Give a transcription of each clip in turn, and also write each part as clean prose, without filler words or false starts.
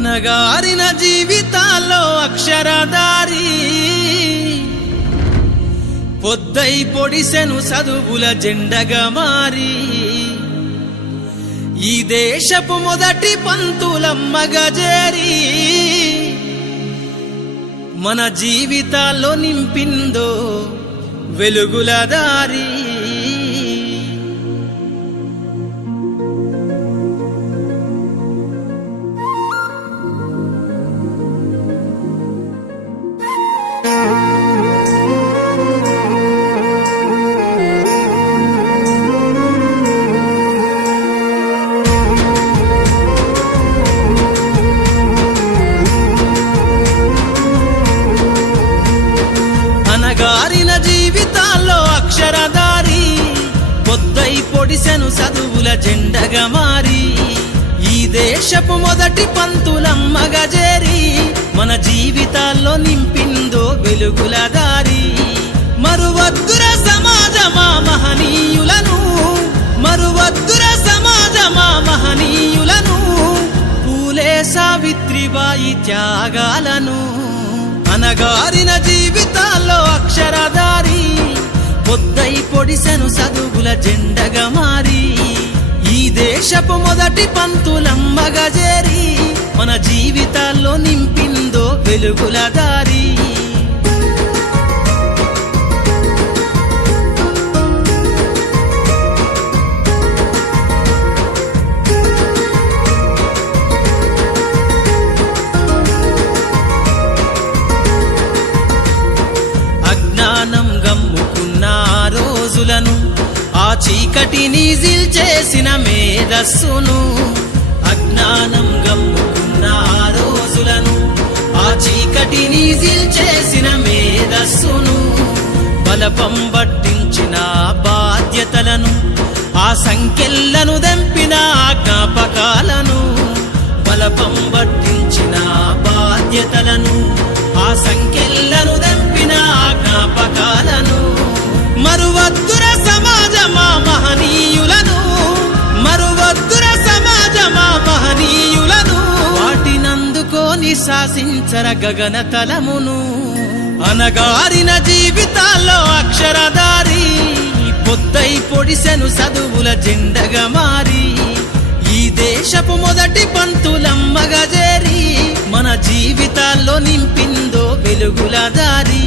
అనగారిన జీవితాల్లో అక్షరదారి పొద్దై పొడిసెను చదువుల జెండగా మారి ఈ దేశపు మొదటి పంతులమ్మగా చేరి మన జీవితాల్లో నింపిందో వెలుగుల దారి. అనగారిన జీవితాల్లో అక్షరదారి పొద్దై పొడిసెను చదువుల జెండగా మారి ఈ దేశపు మొదటి పంతులమ్మగా చేరి మన జీవితాల్లో నింపిందో వెలుగుల దారి. మరువద్దుర సమాజమా మహనీయులను, మరువద్దుర సమాజమా మహనీయులను, పూలే సావిత్రిబాయి త్యాగాలను. అనగారిన జీవితాల్లో అక్షరదారి పొద్దై పొడిసెను చదువుల జెండగా మారి ఈ దేశపు మొదటి పంతులమ్మగా చేరి మన జీవితాల్లో నింపిందో వెలుగుల దారి. అజ్ఞానం గమ్ముకున్న రోజులను ఆ చీకటిని చేసిన మేధస్సును, అజ్ఞానం గమ్ముకున్న రోజులను ఆ చీకటిని చేసిన మేధస్సును, బలపం పట్టించిన బాధ్యతలను ఆ సంఖ్యలను దంపిన జ్ఞాపకాలను, బలపం పట్టించిన బాధ్యతలను ఆ సంఖ్యలను దంపిన జ్ఞాపకాలను. మరువద్దుర సమాజమా మహనీయులను, మరువద్దుర సమాజమా మహనీయులను, వాటినందుకోని శాసించర గగన తలమును. అనగారిన జీవితాల్లో అక్షరదారి పొద్దై పొడిసెను చదువుల జెండగా మారి ఈ దేశపు మొదటి పంతులమ్మగా చేరి మన జీవితాల్లో నింపిందో వెలుగుల దారి.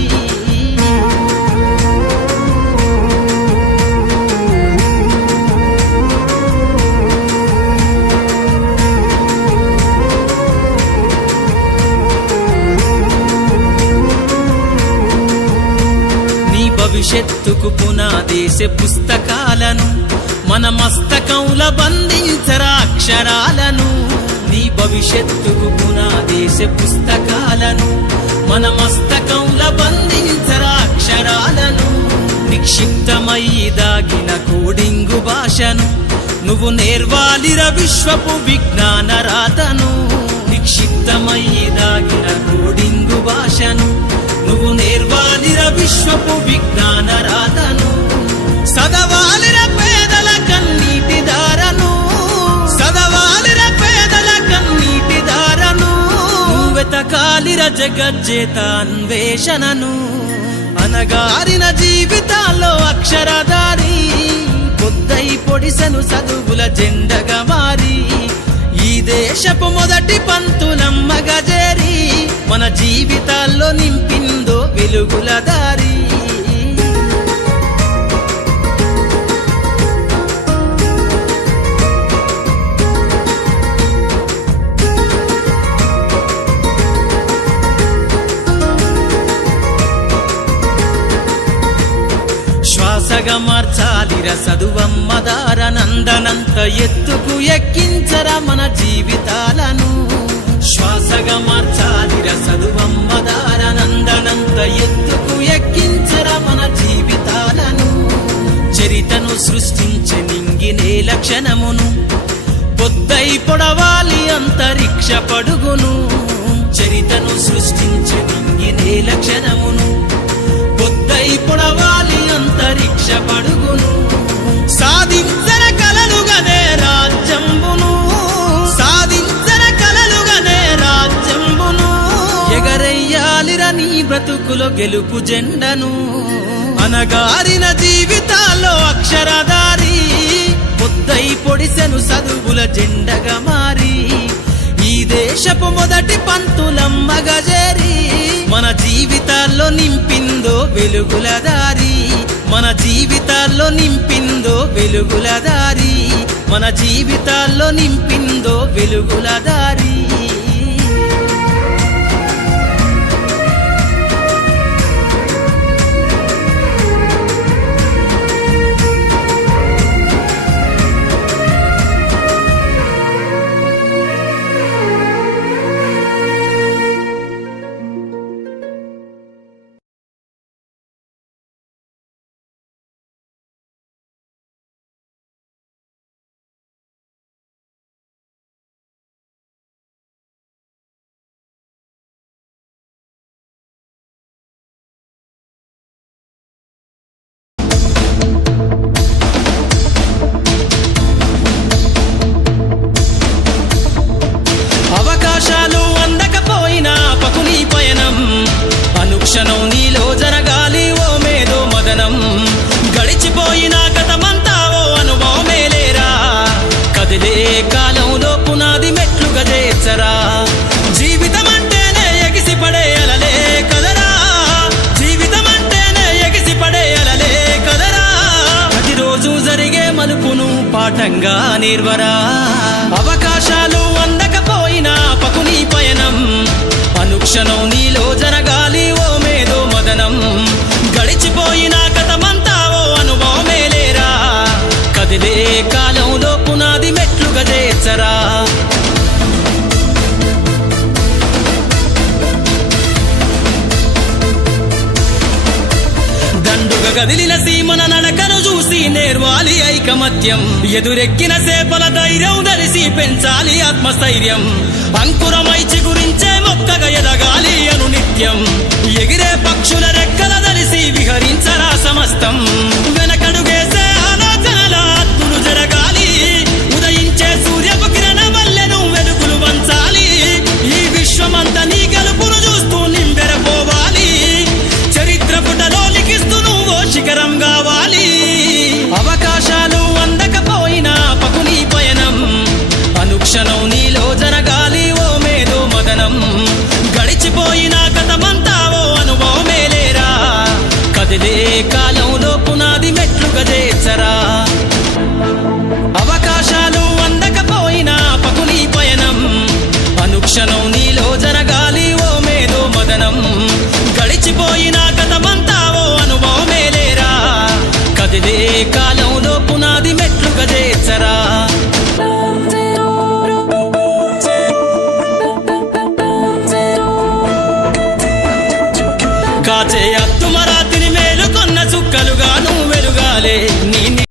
నీ భవిష్యత్తుకు పునాదేసే పుస్తకాలను మన మస్తకంలో బంధించరా అక్షరాలను. నీ భవిష్యత్తుకు పునాదేసే పుస్తకాలను మన మస్తకంలో బంధించరా అక్షరాలను. నిక్షిప్తమై దాగిన కోడింగు భాషను నువ్వు నేర్వాలిర విశ్వపు విజ్ఞాన రాతను. నిక్షిప్తమై దాగిన కోడింగు భాషను నువ్వు నేర్వాలిర విశ్వపు విజ్ఞాన రాతను. సదవాలిర పేదల కన్నీటి దారను, సదవాలిర పేదల కన్నీటి దారను, నువ్వెతకాలిర జగజ్జేత అన్వేషణను. అనగారిన జీవితాల్లో అక్షరదారి పొద్దై పొడిసెను చదువుల జెండగా మారి ఈ దేశపు మొదటి పంతులమ్మగా చేరి మన జీవితాల్లో నింపిందో వెలుగుల దారి. శ్వాసగా మార్చాలిర చదువమ్మ దారనందనంత ఎత్తుకు ఎక్కించరా మన జీవితాలను. శ్వాసగా మార్చాలిర చదువమ్మ దారనందనంత ఎత్తుకు ఎక్కించరా మన జీవితాలను. చరితను సృష్టించే నింగినే లక్షణమును పొద్దై పొడవాలి అంతరిక్ష పడుగును. చరితను సృష్టించే నింగినే లక్షణమును పొద్దై పొడవాలి అంతరిక్ష పడుగును. సాధించర కలలుగనే రాజ్యంబును, సాధించర కలలుగనే బ్రతుకులో గెలుపు జెండను అనగారిన జీవితాల్లో అక్షరధారి పొద్దై పొడిసెను చదువుల జెండగా మారి ఈ దేశపు మొదటి పంతులమ్మగా చేరి మన జీవితాల్లో నింపిందో వెలుగుల దారి మన జీవితాల్లో నింపిందో వెలుగుల దారి మన జీవితాల్లో నింపిందో వెలుగుల దారి అవకాశాలు అందకపోయినా పకుని పయనం అనుక్షణం నీలో జరగాలి ఓ మేధో మదనం గడిచిపోయిన గతమంతా ఓ అనుభవమేలేరా కదిలే కాలంలో పునాది మెట్లుగా చేర్చరా జీవితం అంటేనే ఎగిసిపడే అలలే కదరా జీవితం అంటేనే ఎగిసిపడే అలలే కదరా ప్రతిరోజు జరిగే మలుపును పాఠంగా నిర్వరా అవకాశాలు అందకపోయినా పకుని పయనం అనుక్షణం నీలో జరగాలి ఓ మేధో మదనం గడిచిపోయిన గతమంతా ఓ అనుభవమేలేరా కదిలే కాలంలో పునాది మెట్లుగా చేర్చరా దండుగ గదిలిన సీమన నడకను చూసి నేర్వాలి ఐకమత్యం ఎదురెక్కిన సేపల ధైర్యం ధరిసి పెంచాలి ఆత్మస్థైర్యం అంకురమై చిగురించే మొక్కగా ఎదగాలి అను నిత్యం ఎగిరే పక్షుల రెక్కల ధరిసి విహరించరా సమస్తం వెనకడుగేసే ఆలోచనల హత్తులు జరగాలి ఉదయించే సూర్యపు కిరణ వల్లెను వెలుగులు వంచాలి ఈ విశ్వమంతా నీ గెలుపును చూస్తూ నింబెరపోవాలి చరిత్ర పుటలో లిఖిస్తూ నువ్వు శిఖరం కావాలి అవకాశాలు అందకపోయినా పకుని పయనం అనుక్షణం నీలో జరగాలి ఓ మేధో మదనం గడిచిపోయిన గతమంతా ఓ అనుభవమేలేరా కదిలే కాలంలో పునాది మెట్లుగా చేర్చరా అవకాశాలు అందకపోయినా పకుని పయనం అనుక్షణం నీలో జరగాలి ఓ మేధో మదనం గడిచిపోయిన గతమంతా ఓ అనుభవమేలేరా కదిలే కాలంలో పునాది మెట్లుగా చేర్చరా కాచే అత్తుమరాతిని మేలుకొన్న చుక్కలుగా నువ్వు వెలుగాలే